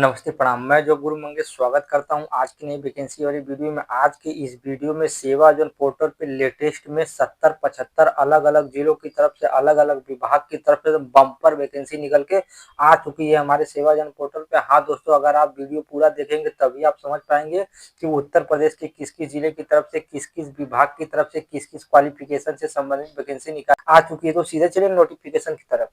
नमस्ते प्रणाम। मैं जो गुरु मंगेश स्वागत करता हूं आज की नई वैकेंसी वाली वीडियो में। आज के इस वीडियो में सेवाजन पोर्टल पे लेटेस्ट में 70-75 अलग-अलग जिलों की तरफ से अलग-अलग विभाग की तरफ से बम्पर वैकेंसी निकल के आ चुकी है हमारे सेवाजन पोर्टल पे। हाँ दोस्तों, अगर आप वीडियो पूरा देखेंगे तभी आप समझ पाएंगे कि उत्तर प्रदेश के किस-किस जिले की तरफ से किस-किस विभाग की तरफ से किस-किस क्वालिफिकेशन से संबंधित वैकेंसी निकल आ चुकी है। तो सीधे चलिए नोटिफिकेशन की तरफ।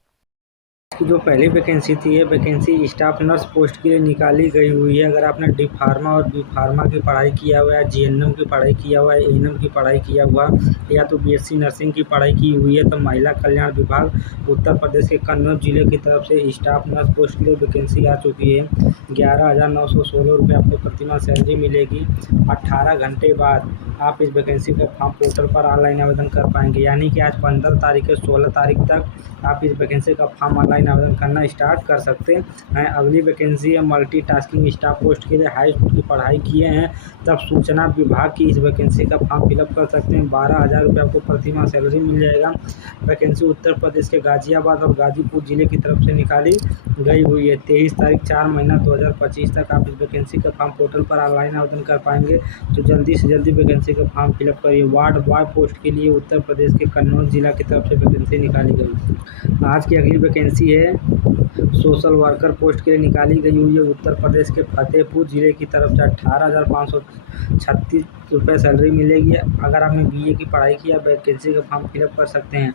की जो पहली वैकेंसी थी ये वैकेंसी स्टाफ नर्स पोस्ट के लिए निकाली गई हुई है। अगर आपने डी फार्मा और बी फार्मा की पढ़ाई किया हुआ है, जीएनएम की पढ़ाई किया हुआ है, एएनएम की पढ़ाई किया हुआ या तो बीएससी नर्सिंग की पढ़ाई की हुई है तो महिला कल्याण विभाग उत्तर प्रदेश के कन्नौज जिले की तरफ से स्टाफ नर्स पोस्ट के लिए वैकेंसी आ चुकी है। 11,916 रुपये आपको प्रतिमाह सैलरी मिलेगी। 18 घंटे बाद आप इस वैकेंसी का फॉर्म पोर्टल पर ऑनलाइन आवेदन कर पाएंगे। यानी कि आज 15 तारीख से 16 तारीख तक आप इस वैकेंसी का फॉर्म ऑनलाइन आवेदन करना स्टार्ट कर सकते हैं। अगली वैकेंसी है मल्टीटास्किंग स्टाफ पोस्ट के लिए। हाई स्कूल की पढ़ाई किए हैं तब सूचना विभाग की इस वैकेंसी का फॉर्म फिलअप कर सकते हैं। 12,000 रुपये आपको प्रतिमाह सैलरी मिल जाएगा। वैकेंसी उत्तर प्रदेश के गाजियाबाद और गाजीपुर जिले की तरफ से निकाली गई हुई है। 23 तारीख 4 महीना 2025 तक आप इस वैकेंसी का फॉर्म पोर्टल पर ऑनलाइन आवेदन कर पाएंगे। तो जल्दी से जल्दी वैकेंसी का फॉर्म फिलअप करिए। वार्ड बॉय पोस्ट के लिए उत्तर प्रदेश के कन्नौज जिला की तरफ से वैकेंसी निकाली गई। आज की अगली वैकेंसी है सोशल वर्कर पोस्ट के लिए निकाली गई हुई है। उत्तर प्रदेश के फतेहपुर जिले की तरफ से 18,536 रुपये सैलरी मिलेगी। अगर आपने बीए की पढ़ाई किया वैकेंसी का फॉर्म फिलअप कर सकते हैं।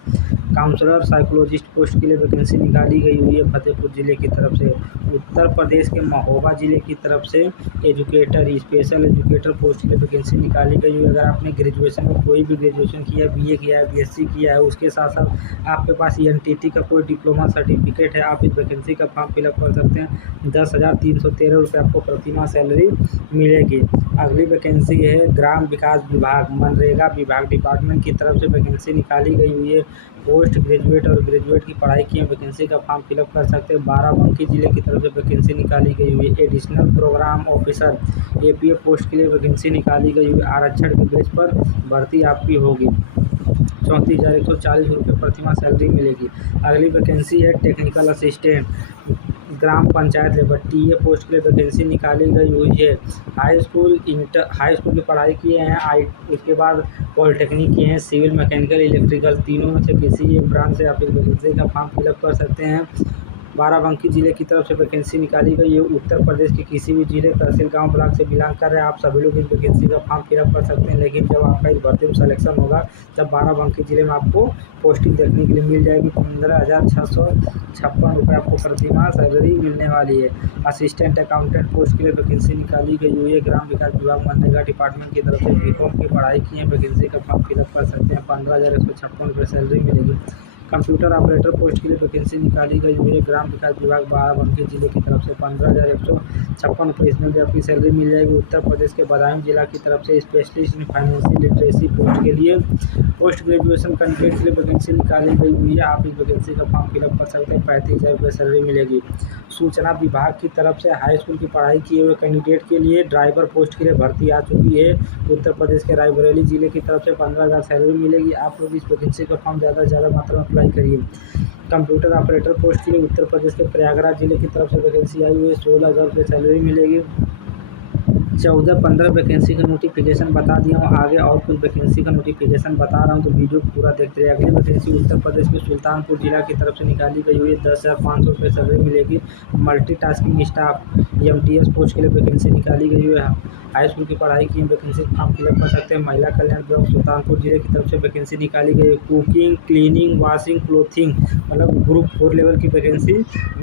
काउंसलर साइकोलॉजिस्ट पोस्ट के लिए वैकेंसी निकाली गई हुई है फतेहपुर जिले की तरफ से। उत्तर प्रदेश के महोबा जिले की तरफ से एजुकेटर स्पेशल एजुकेटर पोस्ट के लिए वैकेंसी निकाली गई हुई है। अगर आपने ग्रेजुएशन में कोई भी ग्रेजुएशन किया है, बीए किया है, बीएससी किया है, उसके साथ साथ आपके पास एनटीटी का कोई डिप्लोमा सर्टिफिकेट है, आप इस वैकेंसी का फॉर्म फिलअप कर सकते हैं। 10,313 रुपये आपको प्रतिमाह सैलरी मिलेगी। अगली वैकेंसी है ग्राम विकास विभाग मनरेगा विभाग डिपार्टमेंट की तरफ से वैकेंसी निकाली गई हुई है। पोस्ट ग्रेजुएट और ग्रेजुएट की पढ़ाई की वैकेंसी का फॉर्म फिलअप कर सकते हैं। बाराबंकी जिले की तरफ से वैकेंसी निकाली गई हुई है। Additional programme officer APF post के लिए वैकेंसी निकाली गई हुई है। आरक्षण के बेस पर भर्ती आपकी होगी। 34,140 रुपये प्रतिमाह सैलरी मिलेगी। अगली वैकेंसी है टेक्निकल असिस्टेंट ग्राम पंचायत लेवल टीए पोस्ट के लिए वैकेंसी निकाली गई हुई है। हाई स्कूल की पढ़ाई किए हैं, उसके बाद पॉलिटेक्निक किए हैं, सिविल मैकेनिकल इलेक्ट्रिकल तीनों में से किसी एक ब्रांच से आप इस वैकेंसी का फॉर्म फिलअप कर सकते हैं। बाराबंकी जिले की तरफ से वैकेंसी निकाली गई है। उत्तर प्रदेश के किसी भी जिले तहसील गांव ब्लॉक से बिलोंग कर रहे हैं आप सभी लोग इस वैकेंसी का फॉर्म फिलअप कर सकते हैं। लेकिन जब आपका इस भर्ती में सिलेक्शन होगा तब बाराबंकी जिले में आपको पोस्टिंग देखने के लिए मिल जाएगी। 15,656 रुपये आपको प्रतिमाह सैलरी मिलने वाली है। असिस्टेंट अकाउंटेंट पोस्ट के लिए वैकेंसी निकाली गई हुई है। ग्राम विकास विभाग मनरेगा डिपार्टमेंट की तरफ से बीकॉम की पढ़ाई की है वैकेंसी का फॉर्म फिलअप कर सकते हैं। 15,156 रुपये सैलरी मिलेगी। कंप्यूटर ऑपरेटर पोस्ट के लिए वैकेंसी निकाली गई हुई है। ग्राम विकास विभाग बाराबंकी जिले की तरफ से 15,156 रुपये इसमें भी आपकी सैलरी मिल जाएगी। उत्तर प्रदेश के बदायूं जिला की तरफ से specialist in financial literacy post के लिए पोस्ट ग्रेजुएशन कैंडिडेट के लिए वैकेंसी निकाली गई हुई है। आप इस वैकेंसी का फॉर्म फिलअप कर सकते हैं। 35,000 रुपये सैलरी मिलेगी। सूचना विभाग की तरफ से हाई स्कूल की पढ़ाई किए हुए कैंडिडेट के लिए ड्राइवर पोस्ट के लिए भर्ती आ चुकी है। उत्तर प्रदेश के रायबरेली जिले की तरफ से 15,000 सैलरी मिलेगी। आप लोग इस वैकेंसी का फॉर्म ज़्यादा से ज़्यादा मात्रा में अप्लाई करिए। कंप्यूटर ऑपरेटर पोस्ट के लिए उत्तर प्रदेश के प्रयागराज जिले की तरफ से वैकेंसी आई हुई है। 16,000 रुपये सैलरी मिलेगी। 14-15 वैकेंसी का नोटिफिकेशन बता दिया हूँ। आगे और कुछ वैकेंसी का नोटिफिकेशन बता रहा हूँ तो वीडियो पूरा देखते रहिए। अगली वैकेंसी उत्तर प्रदेश के सुल्तानपुर जिला की तरफ से निकाली गई हुई है। 10,500 रुपये सैलरी मिलेगी। मल्टीटास्किंग स्टाफ एमटीएस पोस्ट के लिए वैकेंसी निकाली गई हुई है। हाई स्कूल की पढ़ाई की वैकेंसी फॉर्म फिलअप कर सकते हैं। महिला कल्याण विभाग सुल्तानपुर जिले की तरफ से वैकेंसी निकाली गई है। कुकिंग क्लीनिंग वॉशिंग क्लोथिंग मतलब ग्रुप 4 लेवल की वैकेंसी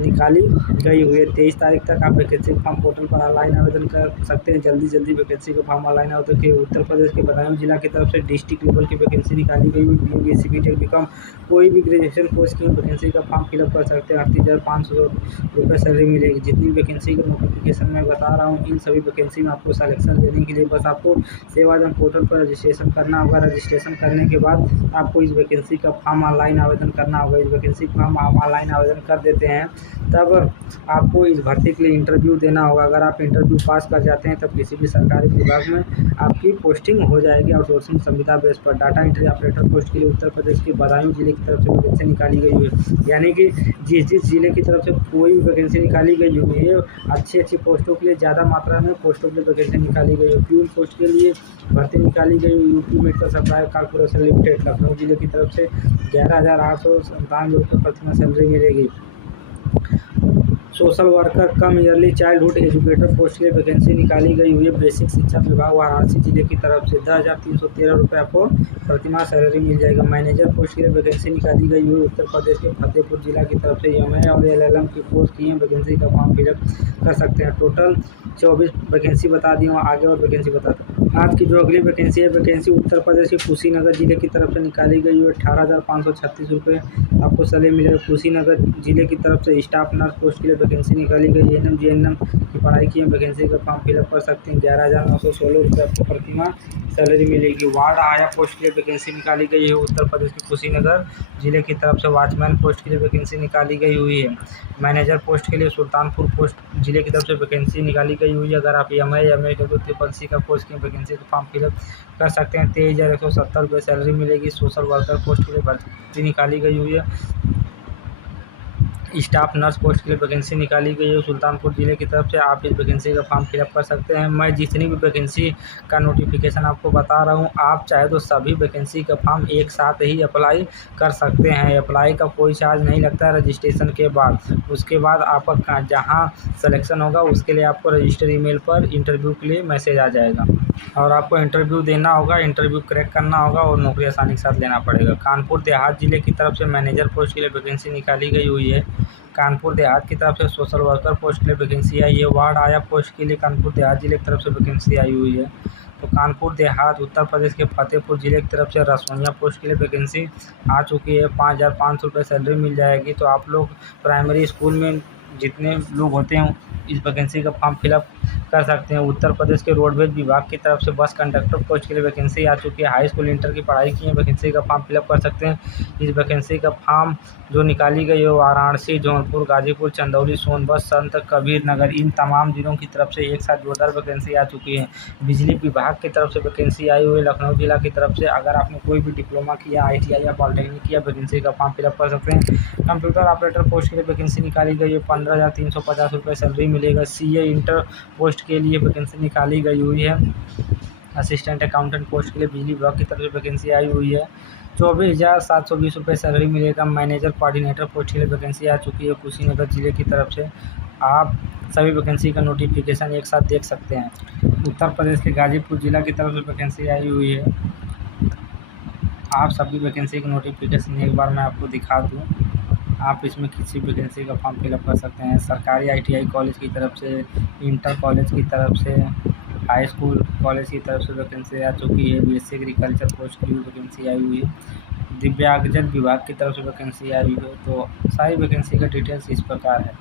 निकाली गई हुई है। 23 तारीख तक आप वैकेंसी फॉर्म पोर्टल पर ऑनलाइन आवेदन कर सकते हैं। जल्दी वैकेंसी को फॉर्म ऑनलाइन आवेदन के उत्तर प्रदेश के बदायूं जिला की तरफ से डिस्ट्रिक्ट लेवल की वैकेंसी निकाली गई हुई। बीएससी बीटेक बीकॉम कोई भी ग्रेजुएशन कोर्स की वैकेंसी का फॉर्म फिलअप कर सकते हैं। 38,500 रुपये सैलरी मिलेगी। जितनी वैकेंसी का नोटिफिकेशन मैं बता रहा हूँ इन सभी वैकेंसी में आपको सिलेक्शन लेने के लिए बस आपको सेवाजन पोर्टल पर रजिस्ट्रेशन करना होगा। रजिस्ट्रेशन करने के बाद आपको इस वैकेंसी का फॉर्म ऑनलाइन आवेदन करना होगा। इस वैकेंसी फॉर्म आप ऑनलाइन आवेदन कर देते हैं तब आपको इस भर्ती के लिए इंटरव्यू देना होगा। अगर आप इंटरव्यू पास कर जाते हैं तब तब किसी भी सरकारी विभाग में आपकी पोस्टिंग हो जाएगी आउटसोर्सिंग संविदा बेस पर। डाटा एंट्री ऑपरेटर पोस्ट के लिए उत्तर प्रदेश के बदायूं जिले की तरफ से वैकेंसी निकाली गई हुई है। यानी कि जिस जिले की तरफ से कोई वैकेंसी निकाली गई हुई है, अच्छी पोस्टों के लिए ज़्यादा मात्रा में पोस्टों के लिए वैकेंसी निकाली गई है। प्यून पोस्ट के लिए भर्ती निकाली गई UP medical supply corporation limited Lucknow जिले की तरफ से 11,897 रुपये प्रतिमाह सैलरी मिलेगी। सोशल वर्कर कम ईयरली चाइल्डहुड एजुकेटर पोस्ट के लिए वैकेंसी निकाली गई हुई है। बेसिक शिक्षा विभाग वाराणसी जिले की तरफ से 10,313 रुपये आपको प्रतिमाह सैलरी मिल जाएगा। मैनेजर पोस्ट के लिए वैकेंसी निकाली गई हुई है। उत्तर प्रदेश के फतेहपुर जिला की तरफ से एमए और एलएलएम की कोर्स की वैकेंसी का फॉर्म फिलअप कर सकते हैं। टोटल 24 वैकेंसी बता दी हूँ, आगे और वैकेंसी बता दूँ। आज की जो अगली वैकेंसी है, वैकेंसी उत्तर प्रदेश के कुशीनगर जिले की तरफ से निकाली गई हुई है। 18,536 रुपये आपको सैलरी मिलेगा। कुशीनगर जिले की तरफ से स्टाफ नर्स पोस्ट के लिए वैकेंसी निकाली गई। एएनएम जीएनएम की पढ़ाई की वैकेंसी का फॉर्म फिलअप कर सकते हैं। 11,916 रुपये आपको प्रतिमाह सैलरी मिलेगी। वार्ड आया पोस्ट के लिए वैकेंसी निकाली गई है। उत्तर प्रदेश के कुशीनगर जिले की तरफ से वॉचमैन पोस्ट के लिए वैकेंसी निकाली गई हुई है। मैनेजर पोस्ट के लिए सुल्तानपुर पोस्ट जिले की तरफ से वैकेंसी निकाली गई हुई है। अगर आप एमए ट्रिपल सी का पोस्ट की वैकेंसी का फॉर्म फिलअप कर सकते हैं। 23,170 रुपये सैलरी मिलेगी। सोशल वर्कर पोस्ट के लिए भर्ती निकाली गई हुई है। स्टाफ नर्स पोस्ट के लिए वैकेंसी निकाली गई है सुल्तानपुर जिले की तरफ से। आप इस वैकेंसी का फॉर्म फिलअप कर सकते हैं। मैं जितनी भी वैकेंसी का नोटिफिकेशन आपको बता रहा हूं, आप चाहे तो सभी वैकेंसी का फॉर्म एक साथ ही अप्लाई कर सकते हैं। अप्लाई का कोई चार्ज नहीं लगता है रजिस्ट्रेशन के बाद। उसके बाद आपका जहां सिलेक्शन होगा उसके लिए आपको रजिस्टर ईमेल पर इंटरव्यू के लिए मैसेज आ जाएगा और आपको इंटरव्यू देना होगा, इंटरव्यू क्रैक करना होगा और नौकरी आसानी के साथ लेना पड़ेगा। कानपुर देहात जिले की तरफ से मैनेजर पोस्ट के लिए वैकेंसी निकाली गई हुई है। कानपुर देहात की तरफ से सोशल वर्कर पोस्ट के लिए वैकेंसी आई है। वार्ड आया पोस्ट के लिए कानपुर देहात जिले की तरफ से वैकेंसी आई हुई है। तो कानपुर देहात उत्तर प्रदेश के फतेहपुर जिले की तरफ से रसोइया पोस्ट के लिए वैकेंसी आ चुकी है। 5,500 रुपये सैलरी मिल जाएगी। तो आप लोग प्राइमरी स्कूल में जितने लोग होते हैं इस वैकेंसी का फॉर्म फिलअप कर सकते हैं। उत्तर प्रदेश के रोडवेज विभाग की तरफ से बस कंडक्टर पोस्ट के लिए वैकेंसी आ चुकी है। हाई स्कूल इंटर की पढ़ाई की है, वैकेंसी का फॉर्म फिलअप कर सकते हैं। इस वैकेंसी का फॉर्म जो निकाली गई है वाराणसी, जौनपुर, गाजीपुर, चंदौली, सोनभद्र, संत कबीर नगर इन तमाम जिलों की तरफ से एक साथ जोरदार वैकेंसी आ चुकी है। बिजली विभाग की तरफ से वैकेंसी आई हुई है लखनऊ जिला की तरफ से। अगर आपने कोई भी डिप्लोमा किया, ITI या पॉलिटेक्निक किया, वैकेंसी का फॉर्म फिलअप कर सकते हैं। कंप्यूटर ऑपरेटर पोस्ट के लिए वैकेंसी निकाली गई है। 15,350 रुपये सैलरी मिलेगा। CA इंटर पोस्ट के लिए वैकेंसी निकाली गई हुई है। असिस्टेंट अकाउंटेंट पोस्ट के लिए बिजली विभाग की तरफ से वैकेंसी आई हुई है। 24,720 रुपये सैलरी मिलेगा। मैनेजर कोऑर्डिनेटर पोस्ट के लिए वैकेंसी आ चुकी है कुशीनगर जिले की तरफ से। आप सभी वैकेंसी का नोटिफिकेशन एक साथ देख सकते हैं। उत्तर प्रदेश के गाजीपुर जिला की तरफ से वैकेंसी आई हुई है। आप सभी वैकेंसी का नोटिफिकेशन एक बार मैं आपको दिखा दूँ। आप इसमें किसी वैकेंसी का फॉर्म फिलअप कर सकते हैं। सरकारी ITI कॉलेज की तरफ से, इंटर कॉलेज की तरफ से, हाई स्कूल कॉलेज की तरफ से वैकेंसी आ चुकी है। BSc एग्रीकल्चर पोस्ट की भी वैकेंसी आई हुई है। दिव्यांगजन विभाग की तरफ से वैकेंसी आई हुई है। तो सारी वैकेंसी का डिटेल्स इस प्रकार है।